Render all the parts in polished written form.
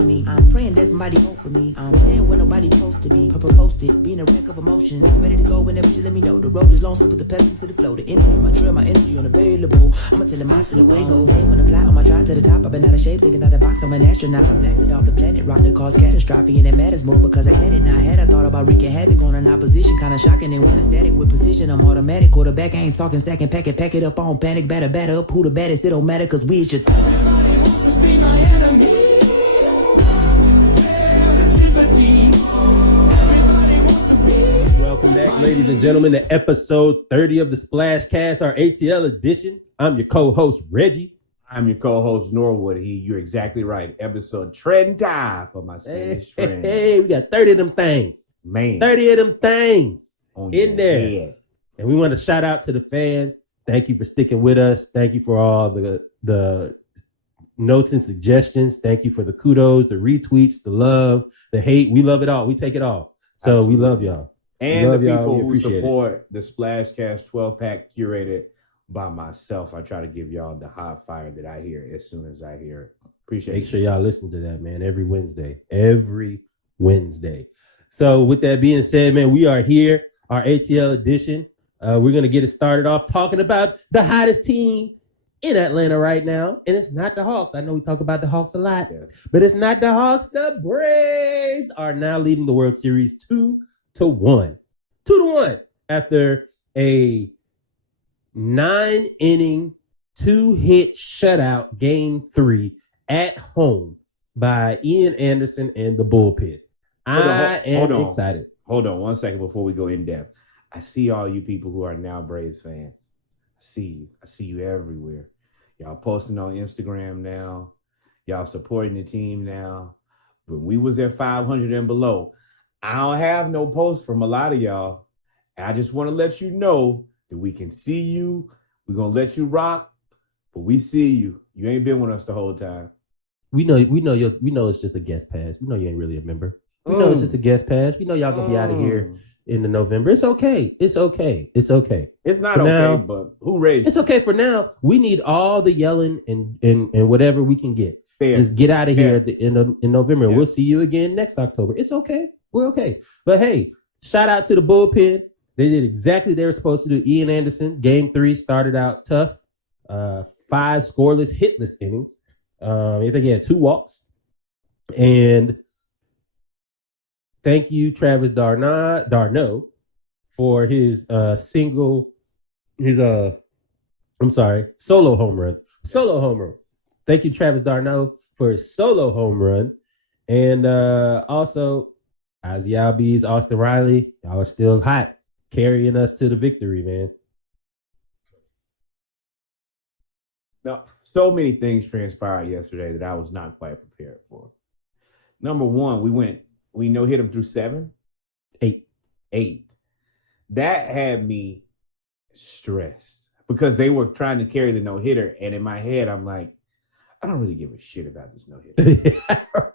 for me. I'm praying that somebody vote for me. I'm staying where nobody supposed to be. Posted, being a wreck of emotion. Ready to go whenever you let me know. The road is long, so put the pedal to the flow. The energy on my trail, my energy unavailable. I'ma tell him my silhouette go. Hey, when I fly on my drive to the top, I've been out of shape, thinking out the box. I'm an astronaut. I blasted off the planet, rock that caused catastrophe, and it matters more because I had it. Now I thought about wreaking havoc on an opposition, kinda shocking. And when it's static with precision, I'm automatic. Quarterback, I ain't talking second pack it up on panic, batter up. Who the baddest? It don't matter, cause we is your. Everybody wants to be my enemy. Spare the sympathy. Everybody wants to be. Welcome back, ladies and gentlemen, to episode 30 of the Splash Cast, our ATL edition. I'm your co-host, Reggie. I'm your co-host, Norwood. You're exactly right. Episode trend time for my Spanish friend. Hey, we got 30 of them things. Man. 30 of them things On in your there. head. And we want to shout out to the fans. Thank you for sticking with us. Thank you for all the notes and suggestions. Thank you for the kudos, the retweets, the love, the hate. We love it all. We take it all. So Absolutely. we love y'all. And love the y'all. people We who appreciate support the Splash Cast 12-pack curated by myself. I try to give y'all the hot fire that I hear as soon as I hear it. Appreciate it. Make sure y'all listen to that, man, every Wednesday. Every Wednesday. So with that being said, man, we are here, our ATL edition. We're going to get it started off talking about the hottest team in Atlanta right now. And it's not the Hawks. I know we talk about the Hawks a lot, but it's not the Hawks. The Braves are now leading the World Series 2-1. 2-1 after a 9-inning, 2-hit shutout game 3 at home by Ian Anderson and the bullpen. I am excited. Hold on 1 second before we go in depth. I see all you people who are now Braves fans. I see you. I see you everywhere. Y'all posting on Instagram now. Y'all supporting the team now. When we was at 500 and below, I don't have no posts from a lot of y'all. I just want to let you know that we can see you. We're going to let you rock, but we see you. You ain't been with us the whole time. We know it's just a guest pass. We know you ain't really a member. We know it's just a guest pass. We know y'all gonna be out of here in the November. It's okay. It's okay. It's okay. It's not for okay, now, but who raised it's okay for now. We need all the yelling and whatever we can get. Fair. Just get out of here at the end of in November. Yeah. We'll see you again next October. It's okay. We're okay. But hey, shout out to the bullpen. They did exactly what they were supposed to do. Ian Anderson, game 3 started out tough. 5 scoreless, hitless innings. I think he had 2 walks. And thank you, Travis d'Arnaud, for his solo home run. Solo home run. Thank you, Travis d'Arnaud, for his solo home run. And also, Ozzie Albies, Austin Riley, y'all are still hot, carrying us to the victory, man. Now, so many things transpired yesterday that I was not quite prepared for. Number one, we no-hit them through 7? 8. That had me stressed because they were trying to carry the no-hitter. And in my head, I'm like, I don't really give a shit about this no-hitter.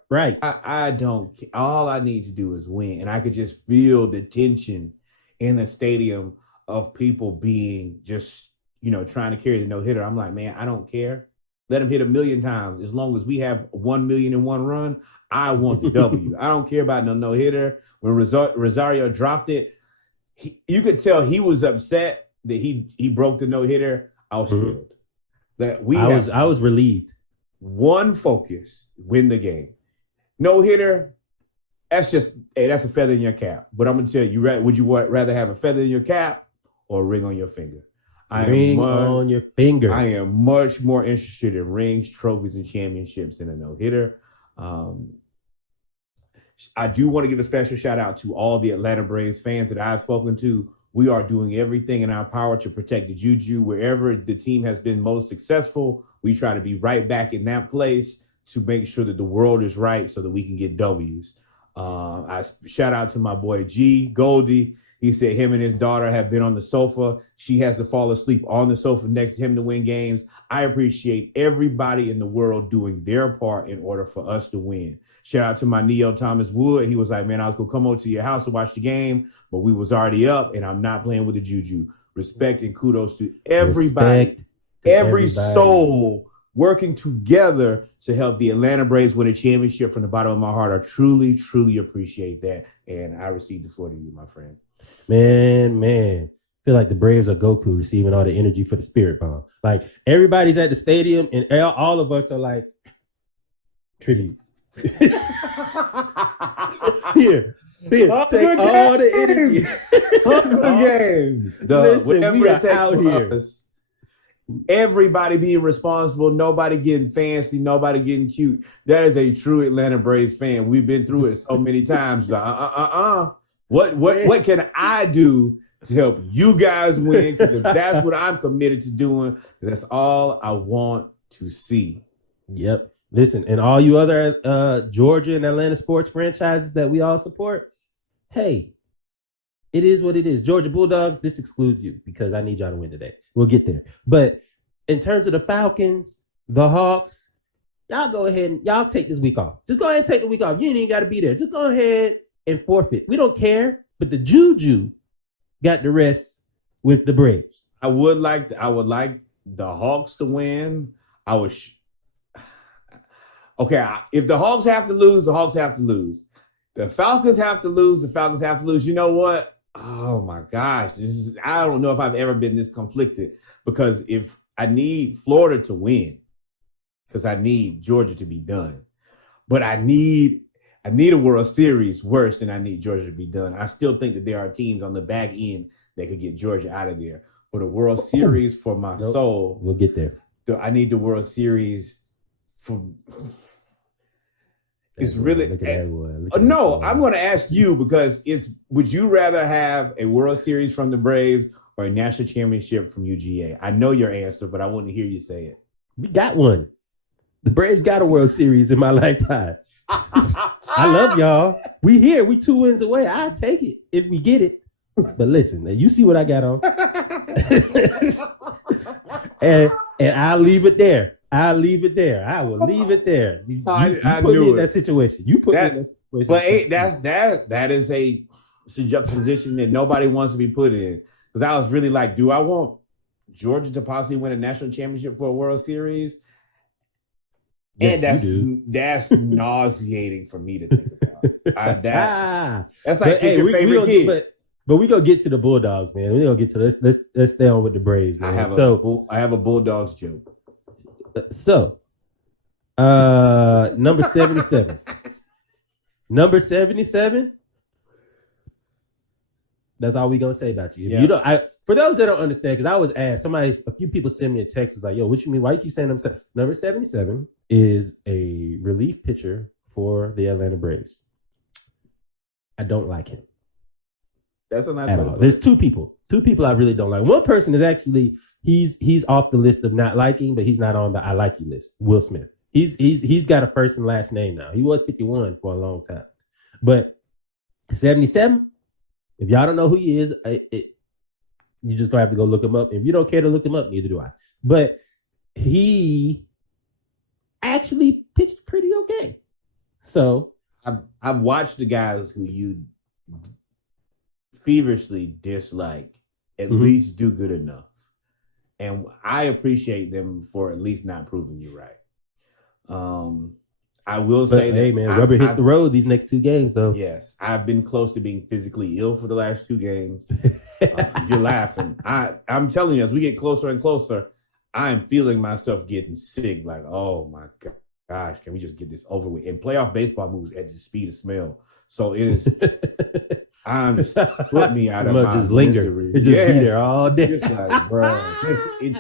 Right. I don't. All I need to do is win. And I could just feel the tension in the stadium of people being just, trying to carry the no-hitter. I'm like, man, I don't care. Let him hit 1,000,000 times. As long as we have 1,000,001 run, I want the W. I don't care about no-hitter. When Rosario dropped it, you could tell he was upset that he broke the no-hitter. I was thrilled. That I was relieved. One focus, win the game. No-hitter, that's a feather in your cap. But I'm going to tell you, would you rather have a feather in your cap or a ring on your finger? Ring on your finger. I am much more interested in rings, trophies, and championships than a no-hitter. I do want to give a special shout out to all the Atlanta Braves fans that I've spoken to. We are doing everything in our power to protect the Juju. Wherever the team has been most successful, we try to be right back in that place to make sure that the world is right so that we can get W's. I shout out to my boy G, Goldie. He said him and his daughter have been on the sofa. She has to fall asleep on the sofa next to him to win games. I appreciate everybody in the world doing their part in order for us to win. Shout out to my Neo Thomas Wood. He was like, man, I was going to come over to your house to watch the game, but we was already up, and I'm not playing with the Juju. Respect and kudos to everybody. Every soul working together to help the Atlanta Braves win a championship from the bottom of my heart. I truly, truly appreciate that. And I receive the floor to you, my friend. Man. I feel like the Braves are Goku receiving all the energy for the Spirit Bomb. Like everybody's at the stadium and all of us are like, tribute. Here, take all the energy. Hunger games. Listen, we are out here. Everybody being responsible, nobody getting fancy, nobody getting cute. That is a true Atlanta Braves fan. We've been through it so many times. What can I do to help you guys win? Because that's what I'm committed to doing. That's all I want to see. Yep. Listen, and all you other Georgia and Atlanta sports franchises that we all support, hey, it is what it is. Georgia Bulldogs, this excludes you because I need y'all to win today. We'll get there. But in terms of the Falcons, the Hawks, y'all go ahead and y'all take this week off. Just go ahead and take the week off. You ain't even got to be there. Just go ahead and forfeit. We don't care. But the Juju got the rest with the Braves. I would like the Hawks to win. If the Hawks have to lose, the Hawks have to lose. The Falcons have to lose, the Falcons have to lose. You know what? Oh my gosh. I don't know if I've ever been this conflicted because if I need Florida to win, because I need Georgia to be done. But I need a World Series worse than I need Georgia to be done. I still think that there are teams on the back end that could get Georgia out of there. But a World Series for my soul. We'll get there. I need the World Series for. It's really. No, I'm going to ask you because would you rather have a World Series from the Braves or a national championship from UGA? I know your answer, but I want to hear you say it. We got one. The Braves got a World Series in my lifetime. I love y'all. We here. We 2 wins away. I'll take it if we get it. But listen, you see what I got on. and I'll leave it there. I will leave it there. You put me in that situation. You put me in that situation. But that is a juxtaposition that nobody wants to be put in. Because I was really like, do I want Georgia to possibly win a national championship for a World Series? Yes, and that's nauseating for me to think about. That's like your favorite kid. But we gonna get to the Bulldogs, man. We gonna get to this. Let's stay on with the Braves, man. I have a Bulldogs joke. So, number 77. Number 77. That's all we gonna say about you. You don't. For those that don't understand, because I was asked, a few people sent me a text was like, "Yo, what you mean? Why you keep saying number 77 is a relief pitcher for the Atlanta Braves." I don't like him. That's a nice at all. There's two people I really don't like. One person is actually he's off the list of not liking, but he's not on the I like you list. Will Smith. He's got a first and last name now. He was 51 for a long time, but 77. If y'all don't know who he is, you just gonna have to go look him up. If you don't care to look him up, neither do I. But he actually pitched pretty okay. So I've watched the guys who you feverishly dislike at least do good enough, and I appreciate them for at least not proving you right. I will say that, hey man, rubber hits the road these next 2 games though. Yes, I've been close to being physically ill for the last 2 games. You're laughing. I'm telling you, as we get closer and closer, I'm feeling myself getting sick. Like, oh my gosh, can we just get this over with? And playoff baseball moves at the speed of smell. So it is. I'm just put me out of my just linger. misery. It just be there all day. Just like, bro.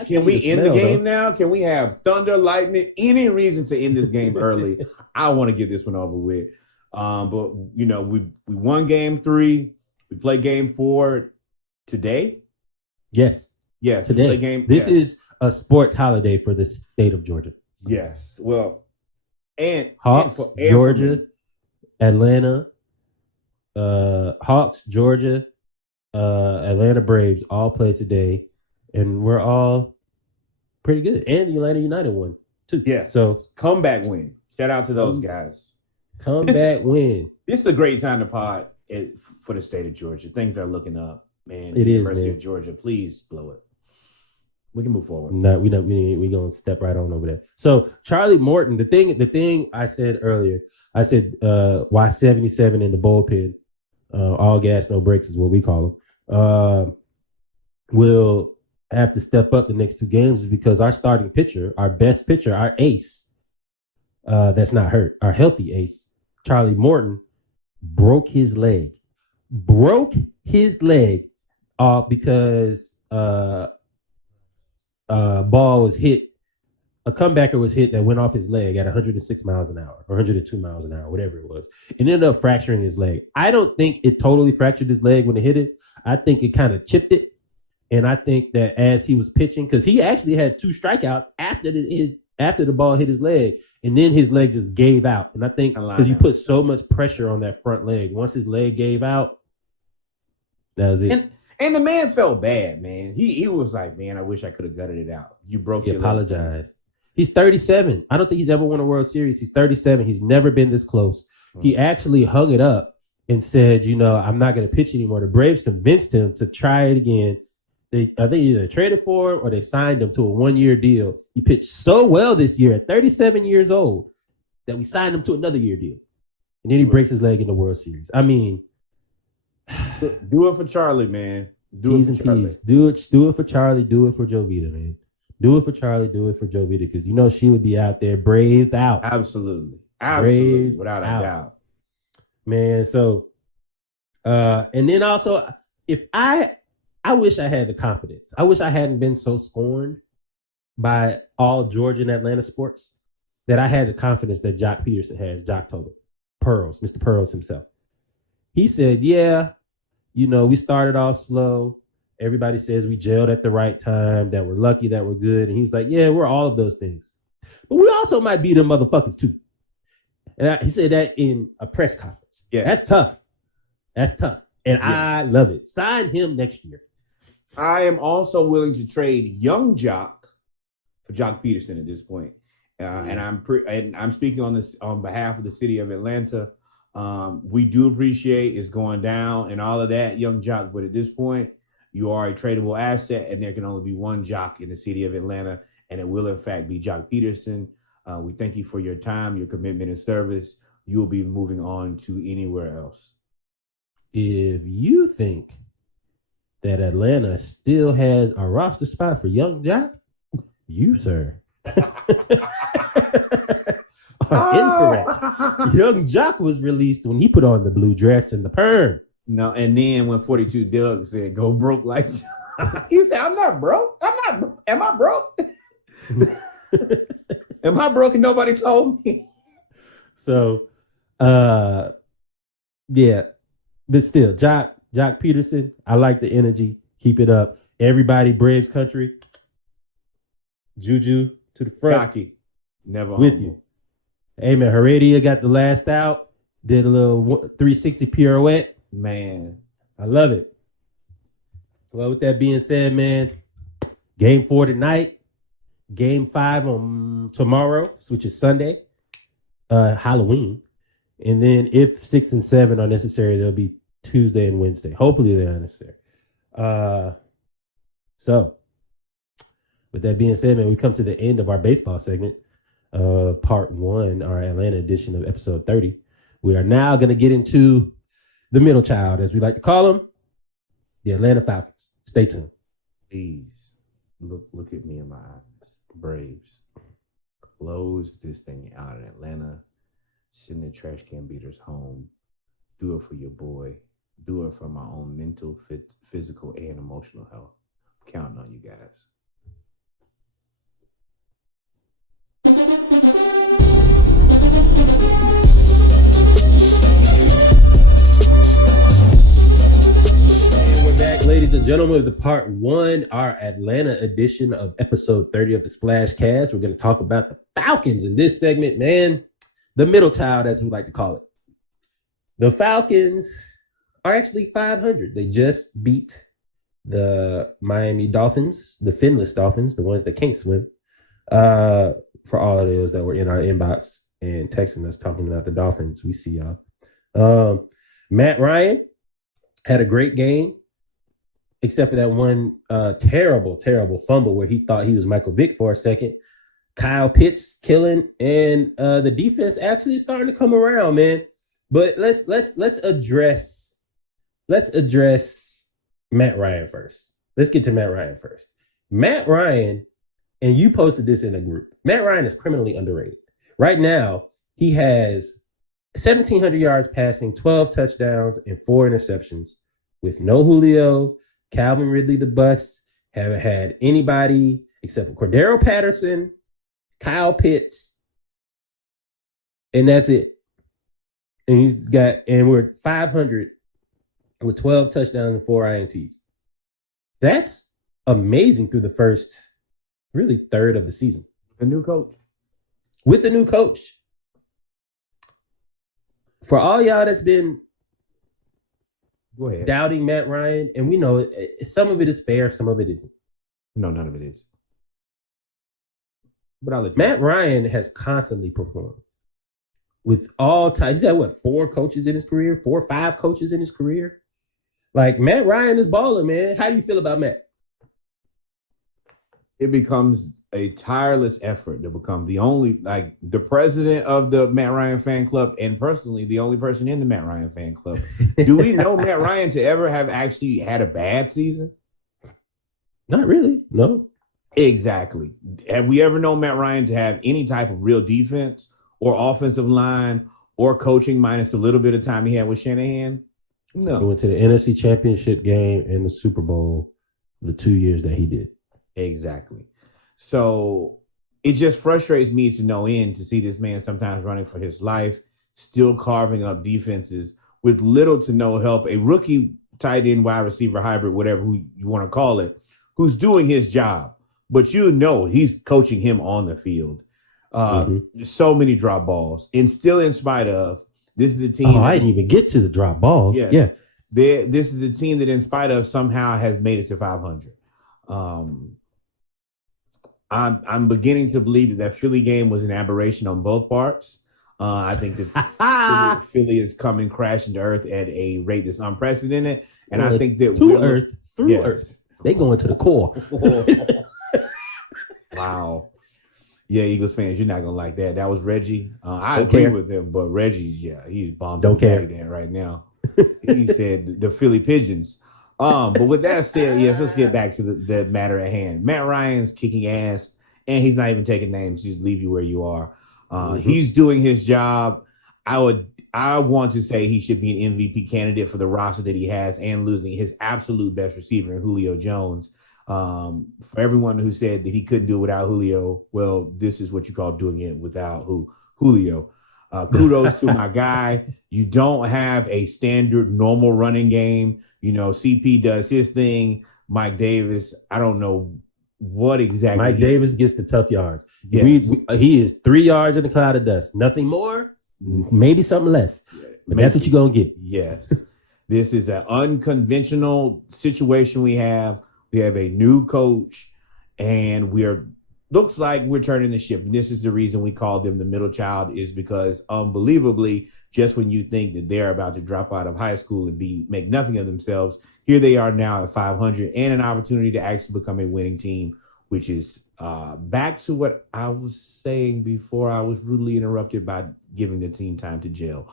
Can we end the game now? Can we have thunder, lightning? Any reason to end this game early? I want to get this one over with. But you know, we won game 3. We play game 4 today. Yes. Today. This is a sports holiday for the state of Georgia. Yes. Well, and Hawks, Georgia, Atlanta. Hawks, Georgia, Atlanta Braves all play today, and we're all pretty good. And the Atlanta United won too. Yeah. So comeback win. Shout out to those guys. Comeback win. This is a great time to pod for the state of Georgia. Things are looking up, man. It University is, man. of Georgia, please blow it. We can move forward. No, we gonna step right on over there. So Charlie Morton, the thing I said earlier, I said why 77 in the bullpen, all gas no brakes is what we call them, will have to step up the next two games is because our starting pitcher, our best pitcher, our ace, that's not hurt, our healthy ace, Charlie Morton, broke his leg because ball was hit. A comebacker was hit that went off his leg at 106 miles an hour or 102 miles an hour, whatever it was. It ended up fracturing his leg. I don't think it totally fractured his leg when it hit it. I think it kind of chipped it. And I think that as he was pitching, because he actually had 2 strikeouts after the ball hit his leg, and then his leg just gave out. And I think because you put so much pressure on that front leg, once his leg gave out, that was it. And the man felt bad, man. He was like, man, I wish I could have gutted it out. You broke your apologized. He's 37. I don't think he's ever won a World Series. He's 37. He's never been this close. He actually hung it up and said, I'm not going to pitch anymore. The Braves convinced him to try it again. I think either traded for him or they signed him to a 1-year deal. He pitched so well this year at 37 years old that we signed him to another year deal. And then he breaks his leg in the World Series. I mean, do it for Charlie, man. Do it for Charlie. Do it for Charlie. Do it for Jovita, man. Do it for Charlie. Do it for Jovita, because she would be out there braved out. Absolutely, Braved without a doubt, man. So, and then also, if I wish I had the confidence. I wish I hadn't been so scorned by all Georgia and Atlanta sports that I had the confidence that Jock Peterson has. Jock told it. Pearls, Mr. Pearls himself. He said, we started off slow. Everybody says we gelled at the right time, that we're lucky, that we're good. And he was like, yeah, we're all of those things. But we also might be them motherfuckers too. And he said that in a press conference. Yeah, that's tough. And I love it. Sign him next year. I am also willing to trade young Jock for Jock Peterson at this point. And I'm speaking on this on behalf of the city of Atlanta. We do appreciate it's going down and all of that, young Jock. But at this point, you are a tradable asset, and there can only be one Jock in the city of Atlanta, and it will, in fact, be Jock Peterson. We thank you for your time, your commitment, and service. You will be moving on to anywhere else. If you think that Atlanta still has a roster spot for young Jock, you, sir, are incorrect. Young Jock was released when he put on the blue dress and the perm. No, and then when 42 Doug said, go broke like Jock, he said, I'm not broke. Am I broke? Am I broke and nobody told me? So, yeah. But still, Jock Peterson, I like the energy. Keep it up. Everybody, Braves country. Juju to the front. Cocky. Never with humble. You. Hey, man, Heredia got the last out. Did a little 360 pirouette. Man, I love it. Well, with that being said, man, game 4 tonight, game 5 on tomorrow, which is Sunday, Halloween. And then if 6 and 7 are necessary, they'll be Tuesday and Wednesday. Hopefully they're not necessary. So with that being said, man, we come to the end of our baseball segment of part 1, our Atlanta edition of episode 30. We are now going to get into the middle child, as we like to call them, the Atlanta Falcons. Stay tuned. Please look at me in my eyes. Braves, close this thing out in Atlanta. Send the trash can beaters home. Do it for your boy. Do it for my own mental, physical, and emotional health. I'm counting on you guys. And we're back, ladies and gentlemen, with the part 1, our Atlanta edition of episode 30 of the Splash Cast. We're going to talk about the Falcons in this segment, man. The middle child, as we like to call it. The Falcons are actually 500. They just beat the Miami Dolphins, the finless Dolphins, the ones that can't swim. For all of those that were in our inbox and texting us talking about the Dolphins, we see y'all. Matt Ryan had a great game. except for that one terrible fumble where he thought he was Michael Vick for a second. Kyle Pitts killing, and the defense actually is starting to come around, man. But let's address Matt Ryan first. Let's get to Matt Ryan first. Matt Ryan, and you posted this in a group. Matt Ryan is criminally underrated. Right now, he has 1,700 yards passing, 12 touchdowns, and 4 interceptions with no Julio. Calvin Ridley, the bust, haven't had anybody except for Cordero Patterson, Kyle Pitts, and that's it. And we're 500 with 12 touchdowns and 4 INTs. That's amazing through the first, really, third of the season. A new coach. With the new coach. For all y'all that's been doubting Matt Ryan, and we know some of it is fair, some of it isn't. No, none of it is. But I'll let you Matt Ryan has constantly performed with all types. He's had 4 coaches in his career, 4 or 5 coaches in his career. Like, Matt Ryan is balling, man. How do you feel about Matt? It becomes a tireless effort to become the president of the Matt Ryan fan club, and personally the only person in the Matt Ryan fan club. Do we know Matt Ryan to ever have actually had a bad season? Not really, no. Exactly. Have we ever known Matt Ryan to have any type of real defense or offensive line or coaching minus a little bit of time he had with Shanahan? No. He went to the NFC Championship game and the Super Bowl the 2 years that he did. Exactly. So it just frustrates me to no end to see this man sometimes running for his life, still carving up defenses with little to no help. A rookie tight end, wide receiver, hybrid, whatever you want to call it, who's doing his job. But he's coaching him on the field. So many drop balls. And still in spite of, this is a team. I didn't even get to the drop ball. Yes, yeah. This is a team that in spite of somehow has made it to 500. I'm beginning to believe that Philly game was an aberration on both parts. I think that Philly is coming crashing to earth at a rate that's unprecedented. And I think that through earth. They go into the core. Wow. Yeah, Eagles fans, you're not gonna like that. That was Reggie. I agree with him, but Reggie's he's bombed. Don't care right now. He said the Philly Pigeons. But with that said, yes, let's get back to the matter at hand. Matt Ryan's kicking ass, and he's not even taking names. He's leave you where you are. He's doing his job. I want to say he should be an MVP candidate for the roster that he has, and losing his absolute best receiver in Julio Jones. For everyone who said that he couldn't do it without Julio, well, this is what you call doing it without Julio. Kudos to my guy. You don't have a standard normal running game. CP does his thing. Mike Davis, I don't know what exactly. Mike Davis gets the tough yards. Yes. He is 3 yards in a cloud of dust. Nothing more, maybe something less. But that's what you're going to get. Yes. This is an unconventional situation we have. We have a new coach, and looks like we're turning the ship. And this is the reason we call them the middle child, is because unbelievably, just when you think that they're about to drop out of high school and make nothing of themselves, here they are now at 500 and an opportunity to actually become a winning team, which is back to what I was saying before I was rudely interrupted by giving the team time to gel.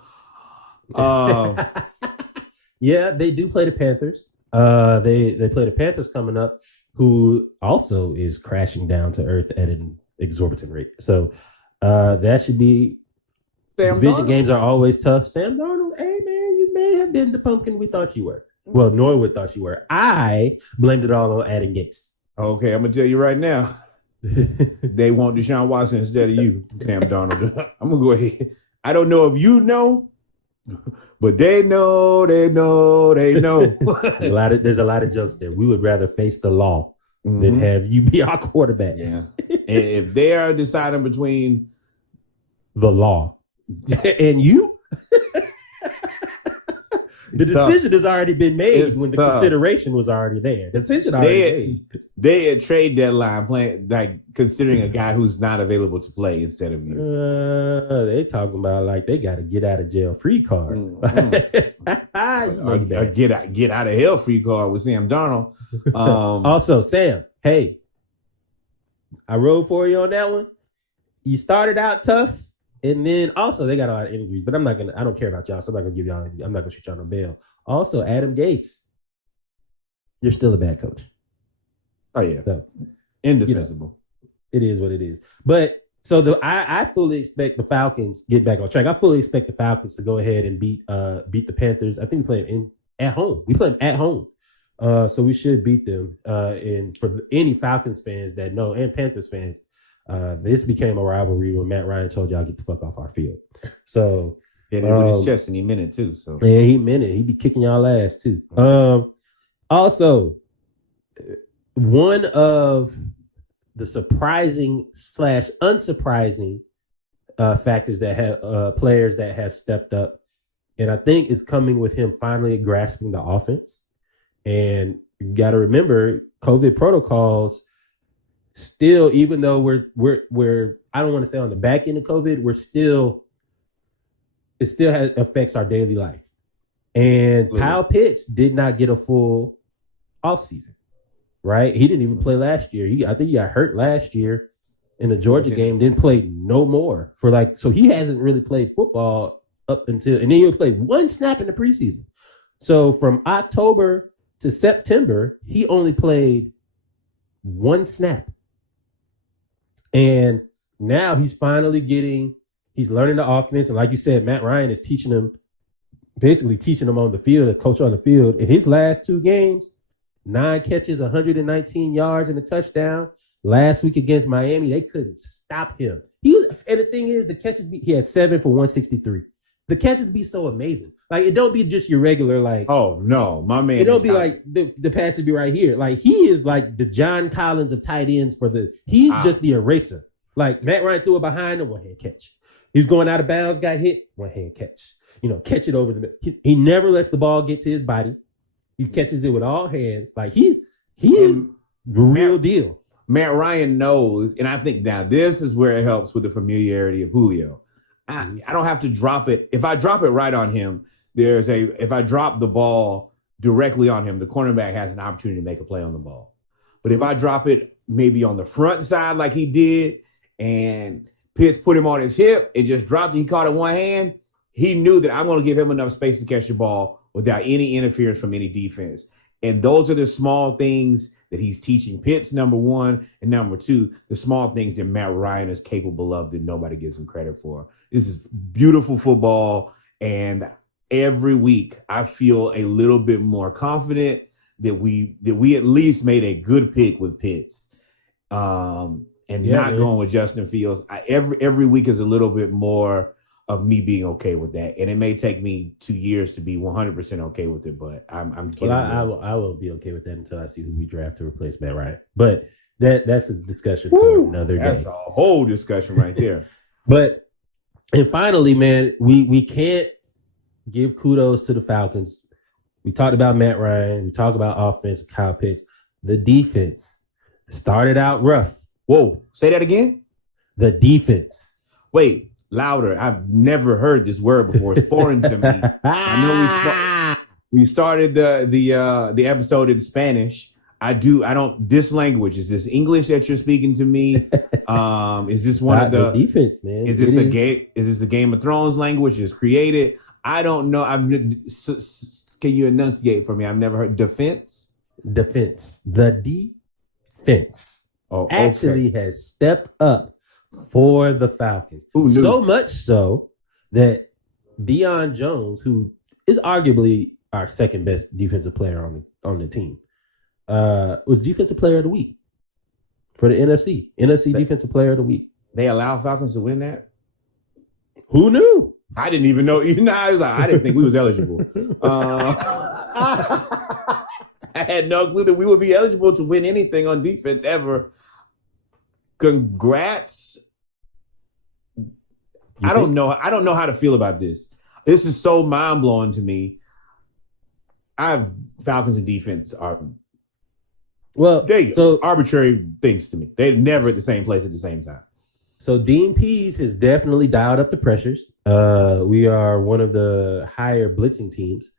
Yeah, they do play the Panthers. They play the Panthers coming up, who also is crashing down to earth at an exorbitant rate. So that should be. Division games are always tough. Sam Darnold, hey man, you may have been the pumpkin we thought you were. Well, Norwood thought you were. I blamed it all on Adam Gase. Okay, I'm gonna tell you right now, they want Deshaun Watson instead of you, Sam Darnold. I'm gonna go ahead. I don't know if you know, but they know. There's a lot of jokes there. We would rather face the law than have you be our quarterback. Yeah. And if they are deciding between the law and you, the decision has already been made when the consideration was already there. The decision already made. They at trade deadline playing like considering a guy who's not available to play instead of you. They talking about like they got to get out of jail free card. Or get out of hell free card with Sam Darnold. Also, Sam, hey, I rode for you on that one. You started out tough, and then also they got a lot of injuries. But I don't care about y'all, so I'm not gonna give y'all. I'm not gonna shoot y'all no bail. Also, Adam Gase, you're still a bad coach. Oh yeah, so, indefensible. It is what it is. But so I fully expect the Falcons get back on track. I fully expect the Falcons to go ahead and beat the Panthers. I think we play them at home. We play them at home, so we should beat them. And for any Falcons fans that know and Panthers fans, this became a rivalry when Matt Ryan told y'all get the fuck off our field. So it with his chest, and he meant it too. So yeah, he meant it. He be kicking y'all ass too. Also, one of the surprising / unsurprising factors that have players that have stepped up, and I think is coming with him finally grasping the offense. And you got to remember, COVID protocols still, even though we're I don't want to say on the back end of COVID, it still affects our daily life. And Kyle Pitts did not get a full offseason. Right, he didn't even play last year. I think he got hurt last year in the Georgia game. Didn't play no more so he hasn't really played football up until, and then he'll play one snap in the preseason. So from October to September, he only played one snap, and now he's finally he's learning the offense, and like you said, Matt Ryan is teaching him on the field, a coach on the field. In his last 2 games, 9 catches, 119 yards, and a touchdown. Last week against Miami, they couldn't stop him. And the thing is, the catches he had 7 for 163. The catches be so amazing. Like, it don't be just your regular, like, oh no, my man. It don't be like the pass would be right here. Like, he is like the John Collins of tight ends he's just the eraser. Like, Matt Ryan threw it behind him, 1-hand catch. He's going out of bounds, got hit, 1-hand catch. Catch it over he never lets the ball get to his body. He catches it with all hands. Like, he is the real deal. Matt Ryan knows, and I think now this is where it helps with the familiarity of Julio. I don't have to drop it. If I drop it right on him, if I drop the ball directly on him, the cornerback has an opportunity to make a play on the ball. But if I drop it maybe on the front side like he did, and Pitts put him on his hip and just dropped it, he caught it one hand, he knew that I'm going to give him enough space to catch the ball without any interference from any defense. And those are the small things that he's teaching Pitts, number one, and number two, the small things that Matt Ryan is capable of that nobody gives him credit for. This is beautiful football, and every week I feel a little bit more confident that we at least made a good pick with Pitts, and not going with Justin Fields. Every week is a little bit more of me being okay with that, and it may take me 2 years to be 100% okay with it, but I'm kidding. Well, I will be okay with that until I see who we draft to replace Matt Ryan. But that's a discussion for another day. That's a whole discussion right there. And finally, man, we can't give kudos to the Falcons. We talked about Matt Ryan. We talked about offense, Kyle Pitts. The defense started out rough. Whoa, say that again? The defense. Wait. Louder. I've never heard this word before. It's foreign to me. I know we started the episode in Spanish. This language, is this English that you're speaking to me? Is this one of the defense, man? Is this a Game of Thrones language is created? I don't know. Can you enunciate for me? I've never heard defense. The defense actually has stepped up for the Falcons. So much so that Deion Jones, who is arguably our second best defensive player on the team, was defensive player of the week for the NFC defensive player of the week. They allow Falcons to win that? Who knew? I didn't even know. I didn't think we was eligible. I had no clue that we would be eligible to win anything on defense ever. Congrats. I don't know how to feel about this. This is so mind-blowing to me. Falcons and defense are Well, They so arbitrary things to me. They're never at the same place at the same time. So Dean Pease has definitely dialed up the pressures. We are one of the higher blitzing teams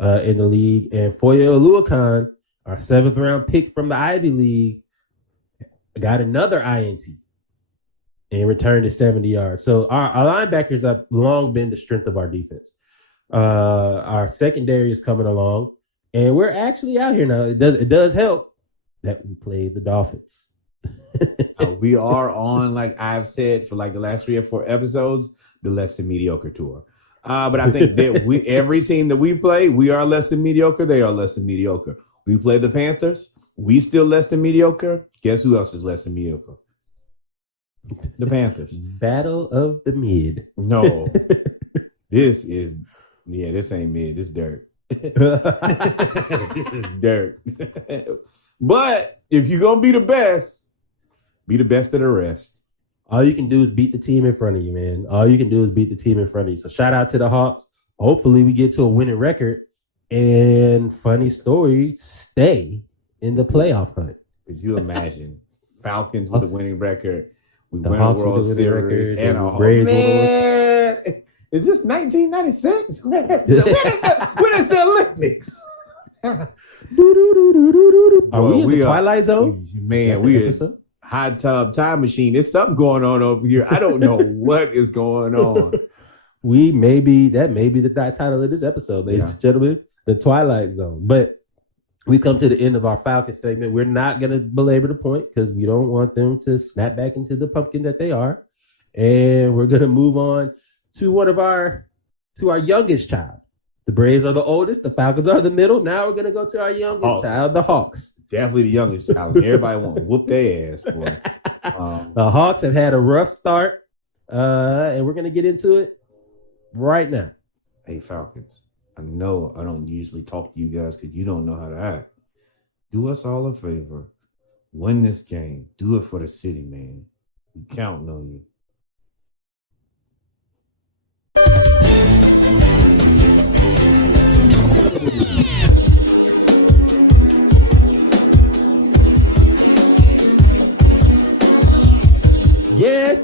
in the league. And Foye Oluokun, our 7th round pick from the Ivy League, got another INT and returned to 70 yards. So our linebackers have long been the strength of our defense. Our secondary is coming along, and we're actually out here now. It does help that we played the Dolphins. We are on, like I've said for like the last 3 or 4 episodes, the less than mediocre tour. But I think that every team that we play, we are less than mediocre. They are less than mediocre. We play the Panthers. We still less than mediocre. Guess who else is less than mediocre? The Panthers. Battle of the mid. No, this ain't mid. This is dirt. This is dirt. But if you're gonna be the best of the rest. All you can do is beat the team in front of you, man. All you can do is beat the team in front of you. So shout out to the Hawks. Hopefully we get to a winning record. And funny story, stay in the playoff hunt. Could you imagine Falcons with a winning record? We The win a Hawks World with a winning Series record, and the a Braves man. Is this 1996? When is the Olympics? Are we in the Twilight Zone? Man, we are hot tub time machine. There's something going on over here. I don't know what is going on. That may be the title of this episode, ladies and gentlemen, the Twilight Zone. But we come to the end of our Falcon segment. We're not going to belabor the point because we don't want them to snap back into the pumpkin that they are. And we're going to move on to our youngest child. The Braves are the oldest. The Falcons are the middle. Now we're going to go to our youngest child, the Hawks. Definitely the youngest child. Everybody want to whoop their ass, boy. The Hawks have had a rough start, and we're going to get into it right now. Hey, Falcons, I know I don't usually talk to you guys because you don't know how to act. Do us all a favor. Win this game. Do it for the city, man. We counting on you.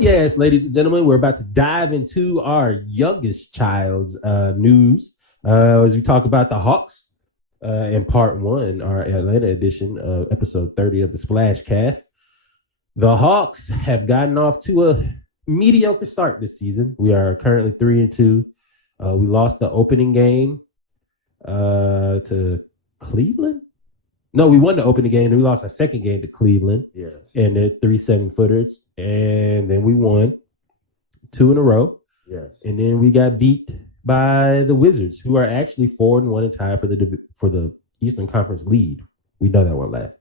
Yes, ladies and gentlemen, we're about to dive into our youngest child's news as we talk about the Hawks in part 1, our Atlanta edition of episode 30 of the Splash Cast. The Hawks have gotten off to a mediocre start this season. We are currently 3-2. We lost the opening game to Cleveland. No, we won the opening game, and we lost our second game to Cleveland. Yes. And they're 3 7-footers. And then we won 2 in a row. Yes. And then we got beat by the Wizards, who are actually 4-1 and tied for the Eastern Conference lead. We know that one last.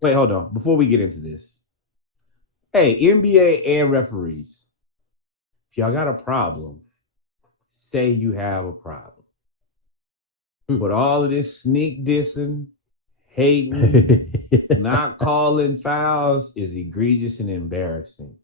Wait, hold on. Before we get into this. Hey, NBA and referees, if y'all got a problem, say you have a problem. But all of this sneak dissing, hating, not calling fouls is egregious and embarrassing.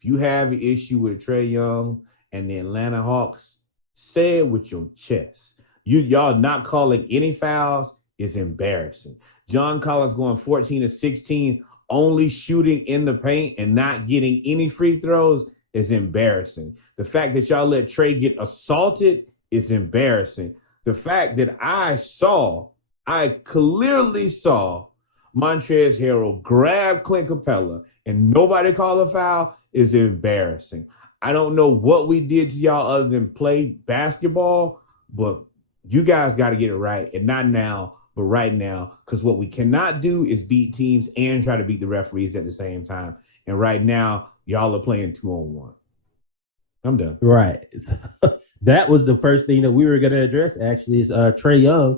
If you have an issue with Trae Young and the Atlanta Hawks, say it with your chest. Y'all not calling any fouls is embarrassing. John Collins going 14 to 16, only shooting in the paint and not getting any free throws is embarrassing. The fact that y'all let Trae get assaulted is embarrassing. The fact that I clearly saw Montrezl Harrell grab Clint Capella and nobody called a foul is embarrassing. I don't know what we did to y'all other than play basketball, but you guys got to get it right. And not now, but right now, because what we cannot do is beat teams and try to beat the referees at the same time. And right now, y'all are playing 2-on-1. I'm done. Right. So, that was the first thing that we were going to address, actually, is Trae Young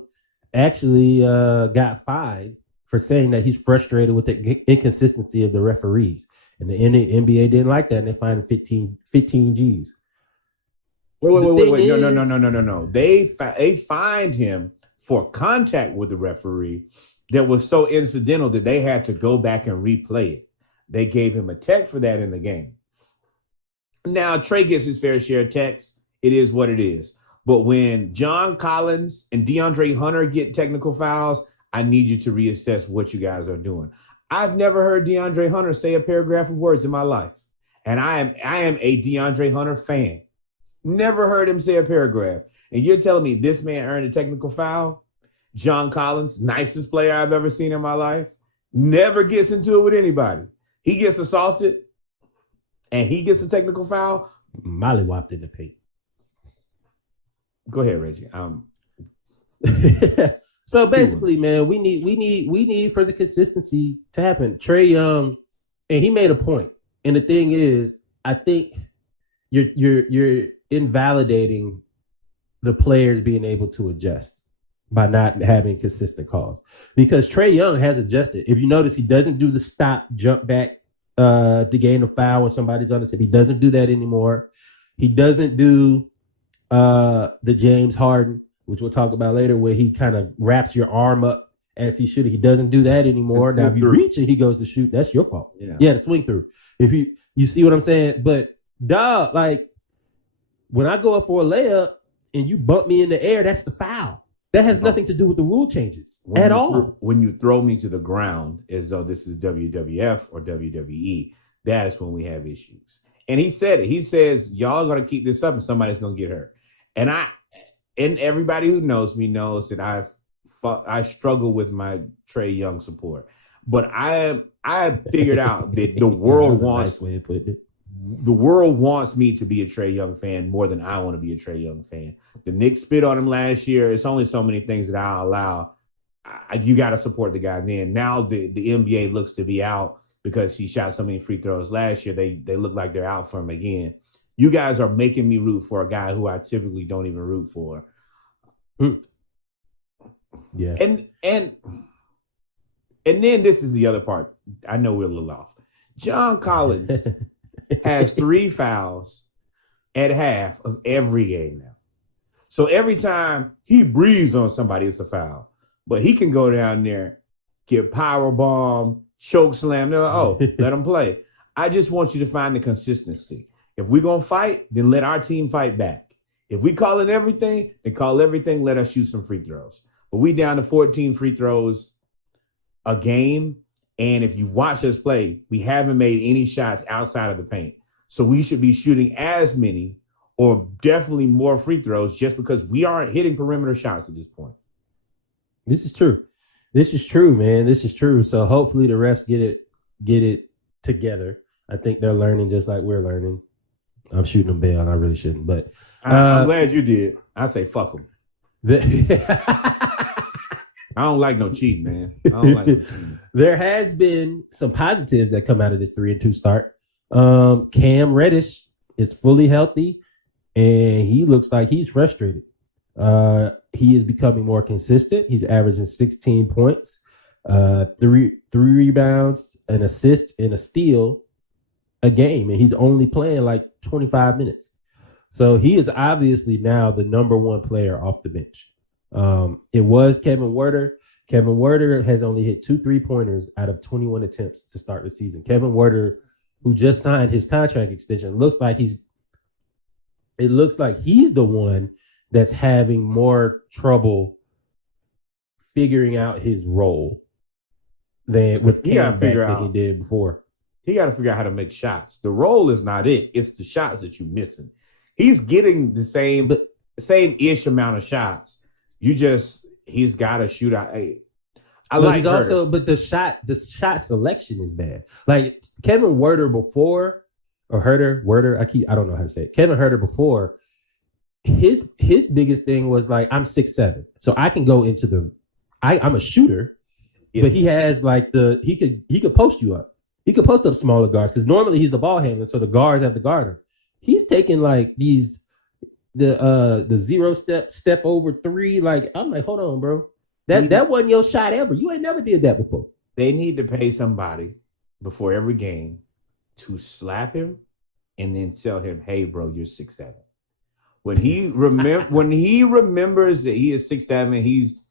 actually got fined for saying that he's frustrated with the inconsistency of the referees. And the NBA didn't like that, and they fined him 15 G's. Wait. No. They fined him for contact with the referee that was so incidental that they had to go back and replay it. They gave him a tech for that in the game. Now, Trae gets his fair share of techs. It is what it is. But when John Collins and DeAndre Hunter get technical fouls, I need you to reassess what you guys are doing. I've never heard DeAndre Hunter say a paragraph of words in my life. And I am a DeAndre Hunter fan. Never heard him say a paragraph. And you're telling me this man earned a technical foul? John Collins, nicest player I've ever seen in my life, never gets into it with anybody. He gets assaulted and he gets a technical foul. Mollywopped in the paint. Go ahead, Reggie. So basically, man, we need for the consistency to happen. Trae Young, and he made a point. And the thing is, I think you're invalidating the players being able to adjust by not having consistent calls, because Trae Young has adjusted. If you notice, he doesn't do the stop, jump back to gain a foul when somebody's on the step. He doesn't do that anymore. He doesn't do the James Harden, which we'll talk about later, where he kind of wraps your arm up as he should. He doesn't do that anymore. Now, if you reach and he goes to shoot, that's your fault. Yeah, the swing through. If you see what I'm saying? But dog, like when I go up for a layup and you bump me in the air, that's the foul. That has nothing to do with the rule changes at all. When you throw me to the ground as though this is WWF or WWE, that is when we have issues. And he said it. He says, y'all going to keep this up and somebody's going to get hurt. And everybody who knows me knows that I struggle with my Trae Young support. But I figured out that the world wants me to be a Trae Young fan more than I want to be a Trae Young fan. The Knicks spit on him last year. It's only so many things that I'll allow. You got to support the guy. Then now the NBA looks to be out because he shot so many free throws last year. They look like they're out for him again. You guys are making me root for a guy who I typically don't even root for. Yeah. And then this is the other part. I know we're a little off. John Collins has 3 fouls at half of every game now. So every time he breathes on somebody, it's a foul. But he can go down there, get power bomb, choke slam. They're like, oh, let him play. I just want you to find the consistency. If we're going to fight, then let our team fight back. If we call it everything, then call everything. Let us shoot some free throws. But we down to 14 free throws a game. And if you've watched us play, we haven't made any shots outside of the paint. So we should be shooting as many or definitely more free throws just because we aren't hitting perimeter shots at this point. This is true. This is true, man. This is true. So hopefully the refs get it together. I think they're learning just like we're learning. I'm shooting them bail. I really shouldn't, but I'm glad you did. I say fuck them. I don't like no cheating, man. I don't like no cheating. There has been some positives that come out of this 3-2 start. Cam Reddish is fully healthy, and he looks like he's frustrated. He is becoming more consistent. He's averaging 16 points, 3 rebounds, an assist, and a steal a game, and he's only playing like 25 minutes. So he is obviously now the number 1 player off the bench. It was Kevin Werder. Kevin Werder has only hit 2 3-pointers out of 21 attempts to start the season. Kevin Werder, who just signed his contract extension, looks like he's the one that's having more trouble figuring out his role than with Cam back than he did before. He got to figure out how to make shots. The role is not it. It's the shots that you're missing. He's getting the same-ish amount of shots. He's got to shoot out. But the shot selection is bad. Like Kevin Werder before, or Herder, I don't know how to say it. Kevin Herder before, his biggest thing was like, I'm 6'7", so I can go into I'm a shooter, but he has like he could post you up. He could post up smaller guards because normally he's the ball handler, so the guards have to guard him. He's taking like the 0 step over 3. Like I'm like, hold on, bro. That wasn't your shot ever. You ain't never did that before. They need to pay somebody before every game to slap him and then tell him, hey, bro, you're 6'7". When he remembers that he is 6'7", he's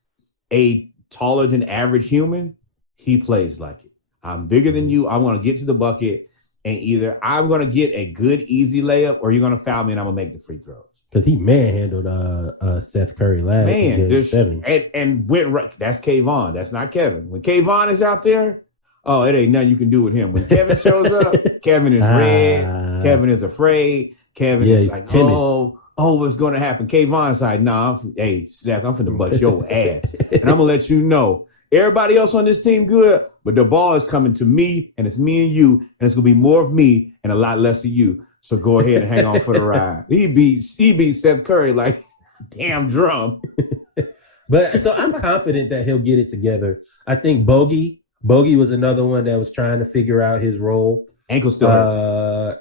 a taller than average human, he plays like it. I'm bigger than you. I want to get to the bucket, and either I'm going to get a good, easy layup or you're going to foul me and I'm going to make the free throws. because he manhandled Seth Curry last in Game 7. And went right. That's Kayvon. That's not Kevin. When Kayvon is out there, oh, it ain't nothing you can do with him. When Kevin shows up, Kevin is red. Kevin is afraid. Kevin is like, timid. What's going to happen? Kayvon's like, nah, hey, Seth, I'm finna bust your ass. And I'm going to let you know. Everybody else on this team good, but the ball is coming to me, and it's me and you, and it's going to be more of me and a lot less of you. So go ahead and hang on for the ride. He beat Seth Curry like damn drum. But so I'm confident that he'll get it together. I think Bogey was another one that was trying to figure out his role. Ankle still hurt.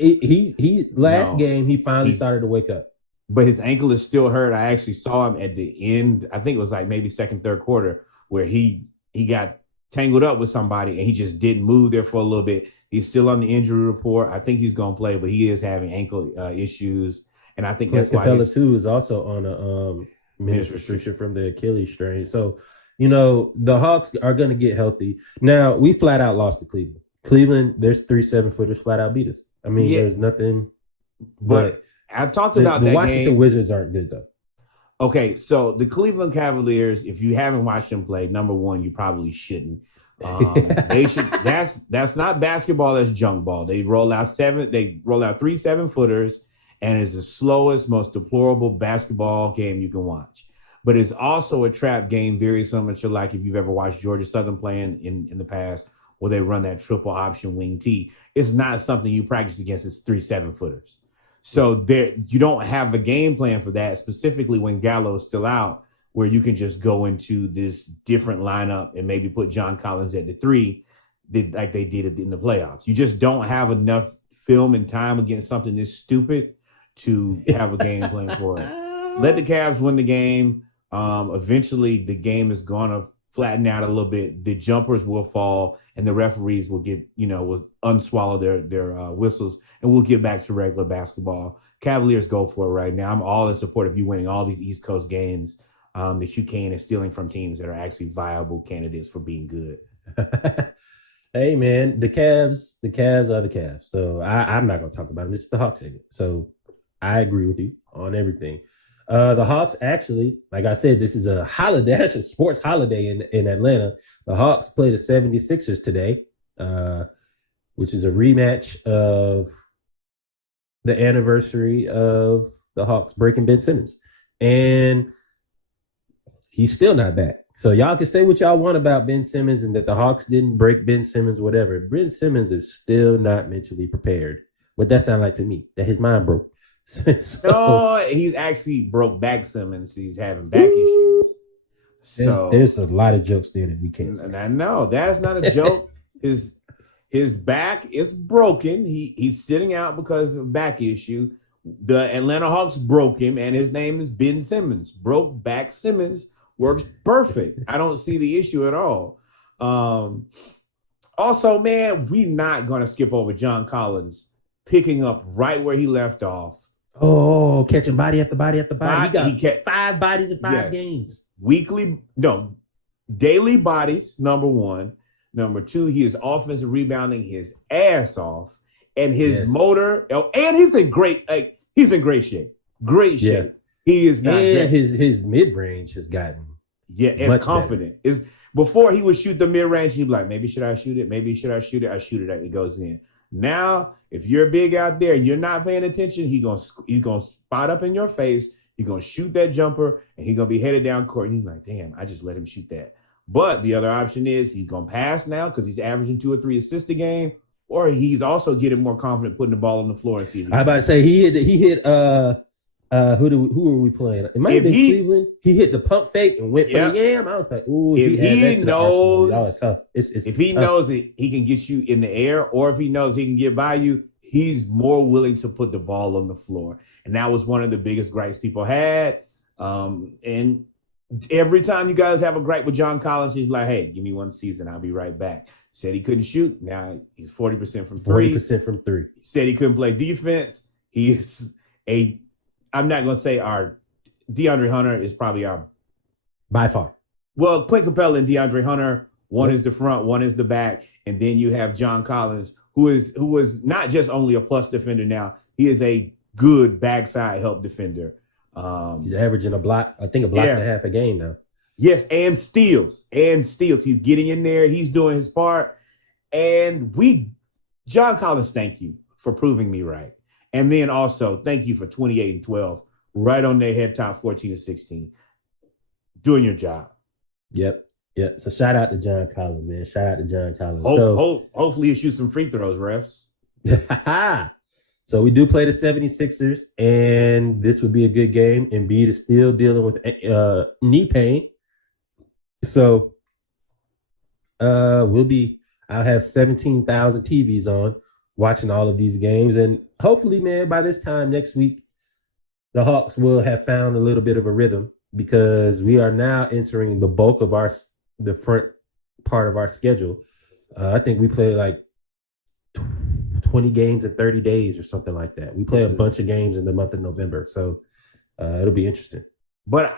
Game he finally started to wake up. But his ankle is still hurt. I actually saw him at the end. I think it was like maybe second, third quarter where he got tangled up with somebody and he just didn't move there for a little bit. He's still on the injury report. I think he's going to play, but he is having ankle issues. And I think that's Capella why too is also on a minutes restriction from the Achilles strain. So, the Hawks are going to get healthy. Now, we flat out lost to Cleveland. Cleveland, there's 3 7-footers flat out beat us. I mean, there's nothing. But I've talked about the Washington Wizards aren't good though. Okay, so the Cleveland Cavaliers, if you haven't watched them play, number one, you probably shouldn't. They should. That's not basketball. That's junk ball. They roll out 3 7-footers, and it's the slowest, most deplorable basketball game you can watch. But it's also a trap game, very similar to like if you've ever watched Georgia Southern playing in the past, where they run that triple option wing T. It's not something you practice against. It's 3 7-footers. So there, you don't have a game plan for that, specifically when Gallo is still out, where you can just go into this different lineup and maybe put John Collins at the 3, like they did in the playoffs. You just don't have enough film and time against something this stupid to have a game plan for it. Let the Cavs win the game. Eventually, the game is going to flatten out a little bit. The jumpers will fall, and the referees will will unswallow their whistles, and we'll get back to regular basketball. Cavaliers go for it right now. I'm all in support of you winning all these East Coast games that you can and stealing from teams that are actually viable candidates for being good. Hey man, the Cavs are the Cavs. So I'm not going to talk about them. This is the Hawks segment. So I agree with you on everything. The Hawks actually, like I said, this is a holiday, a sports holiday in Atlanta. The Hawks play the 76ers today, which is a rematch of the anniversary of the Hawks breaking Ben Simmons. And he's still not back. So y'all can say what y'all want about Ben Simmons and that the Hawks didn't break Ben Simmons, whatever. Ben Simmons is still not mentally prepared. What that sound like to me, that his mind broke. No, he actually broke back Simmons. He's having back issues. So there's a lot of jokes there that we can't say. I know that's not a joke. His back is broken. He's sitting out because of a back issue. The Atlanta Hawks broke him, and his name is Ben Simmons. Broke back Simmons works perfect. I don't see the issue at all. Also, man, we're not going to skip over John Collins picking up right where he left off. Oh, catching body after body after body. He got 5 bodies in 5 games. Daily bodies, number one. Number 2, he is offensive rebounding his ass off. And his motor, and he's in great shape. Great shape. Yeah. He is not. And his mid-range has gotten it's confident. Is before he would shoot the mid-range, he'd be like, maybe should I shoot it? Maybe should I shoot it? I shoot it, it goes in. Now, if you're big out there and you're not paying attention, he's gonna spot up in your face. He's gonna shoot that jumper, and he's gonna be headed down court. And you're like, damn, I just let him shoot that. But the other option is he's gonna pass now because he's averaging 2 or 3 assists a game, or he's also getting more confident putting the ball on the floor and see. I about to say he hit. Who are we playing? It might have been Cleveland. He hit the pump fake and went for the yam. I was like, ooh, if he knows, y'all are tough. If he knows that he can get you in the air, or if he knows he can get by you, he's more willing to put the ball on the floor. And that was one of the biggest gripes people had. And every time you guys have a gripe with John Collins, he's like, hey, give me 1 season. I'll be right back. Said he couldn't shoot. Now he's 40% from 3. 40% from 3. Said he couldn't play defense. I'm not going to say our DeAndre Hunter is probably our. By far. Well, Clint Capella and DeAndre Hunter, one is the front, one is the back. And then you have John Collins, who is not just only a plus defender now. He is a good backside help defender. He's averaging a block and a half a game now. Yes, and steals. He's getting in there. He's doing his part. And John Collins, thank you for proving me right. And then also, thank you for 28-12, right on their head, top 14-16. Doing your job. Yep. So shout out to John Collins, man. Shout out to John Collins. Hopefully you shoot some free throws, refs. So we do play the 76ers, and this would be a good game. Embiid is still dealing with knee pain. So I'll have 17,000 TVs on watching all of these games. And hopefully, man, by this time next week, the Hawks will have found a little bit of a rhythm, because we are now entering the bulk of the front part of our schedule. I think we play like 20 games in 30 days or something like that. We play a bunch of games in the month of November. So it'll be interesting. But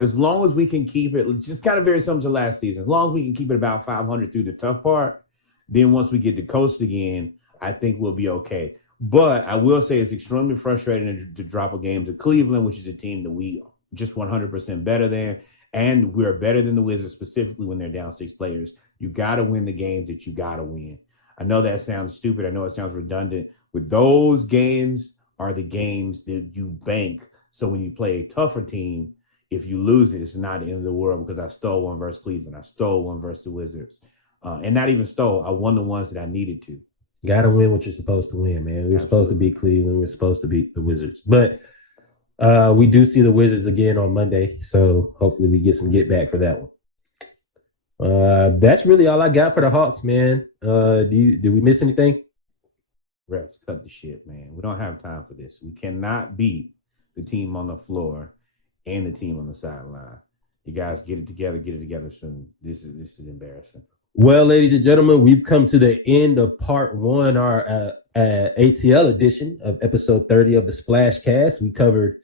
as long as we can keep it, just kind of very similar to last season, as long as we can keep it about 500 through the tough part, then once we get to coast again, I think we'll be okay. But I will say it's extremely frustrating to drop a game to Cleveland, which is a team that we just 100% better than. And we're better than the Wizards, specifically when they're down 6 players. You got to win the games that you got to win. I know that sounds stupid. I know it sounds redundant. But those games are the games that you bank. So when you play a tougher team, if you lose it, it's not the end of the world, because I stole one versus Cleveland. I stole one versus the Wizards. And not even stole. I won the ones that I needed to. Got to win what you're supposed to win, man. We're supposed to beat Cleveland. We're supposed to beat the Wizards. But we do see the Wizards again on Monday. So hopefully we get some get back for that one. That's really all I got for the Hawks, man. Did we miss anything? Refs, cut the shit, man. We don't have time for this. We cannot beat the team on the floor and the team on the sideline. You guys get it together soon. This is embarrassing. Well, ladies and gentlemen, we've come to the end of part 1, our ATL edition of episode 30 of the Splash Cast. We covered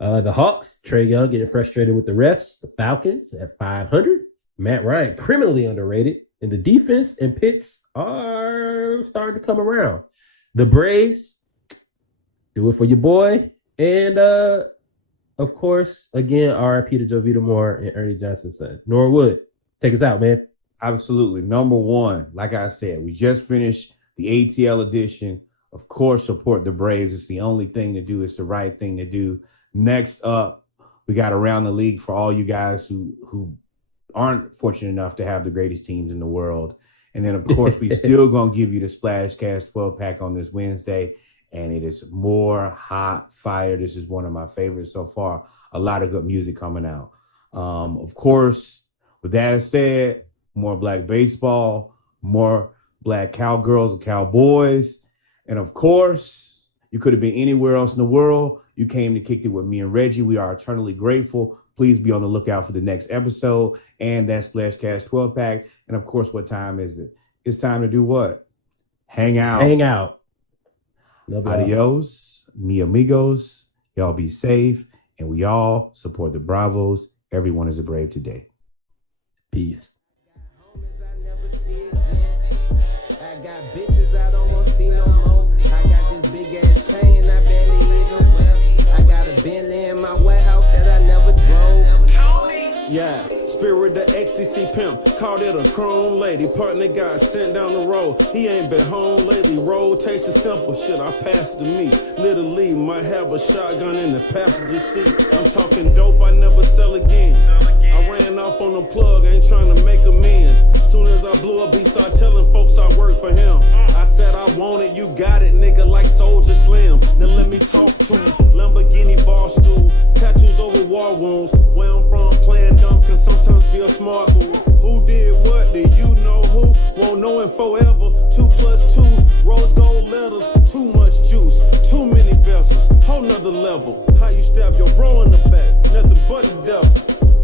the Hawks, Trae Young getting frustrated with the refs, the Falcons at 500, Matt Ryan criminally underrated, and the defense and Pitts are starting to come around. The Braves, do it for your boy, and of course, again, RIP to Jovita Moore and Ernie Johnson's son. Norwood, take us out, man. Absolutely. Number one, like I said, we just finished the ATL edition. Of course, support the Braves. It's the only thing to do. It's the right thing to do. Next up, we got Around the League for all you guys who aren't fortunate enough to have the greatest teams in the world. And then, of course, we still going to give you the Splash Cast 12-pack on this Wednesday. And it is more hot fire. This is one of my favorites so far. A lot of good music coming out. Of course, with that said, more Black baseball, more Black cowgirls and cowboys. And of course, you could have been anywhere else in the world. You came to kick it with me and Reggie. We are eternally grateful. Please be on the lookout for the next episode and that Splash Cast 12-pack. And of course, what time is it? It's time to do what? Hang out. Hang out. Adios, mi amigos. Y'all be safe. And we all support the Bravos. Everyone is a Brave today. Peace. I got bitches I don't want to see no more. I got this big ass chain I barely even wear. I got a Bentley in my warehouse that I never drove. Yeah, spirit the ecstasy pimp, called it a chrome lady. Partner got sent down the road, he ain't been home lately. Road tasted simple, shit I passed to me. Literally might have a shotgun in the passenger seat. I'm talking dope, I never sell again. I ran off on the plug, ain't trying to make amends. Soon as I blew up, he start telling folks I work for him. I said I want it, you got it, nigga, like Soldier Slim. Now let me talk to him. Lamborghini bar stool, tattoos over war wounds. Where I'm from, playing dumb can sometimes be a smart move. Who did what? Do you know who? Won't know him forever. 2 + 2, rose gold letters. Too much juice, too many vessels. Whole nother level. How you stab your bro in the back? Nothing but the devil.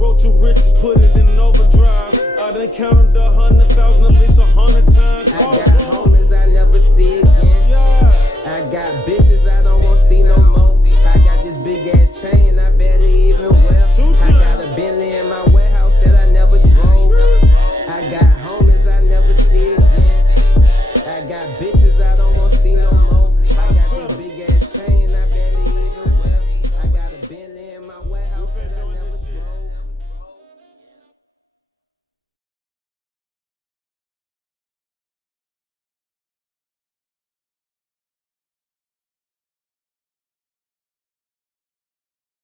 Wrote to riches, put it in overdrive. I done counted 100,000 at least 100 times. I got homies I never see again. Yeah. I got bitches I don't want to see no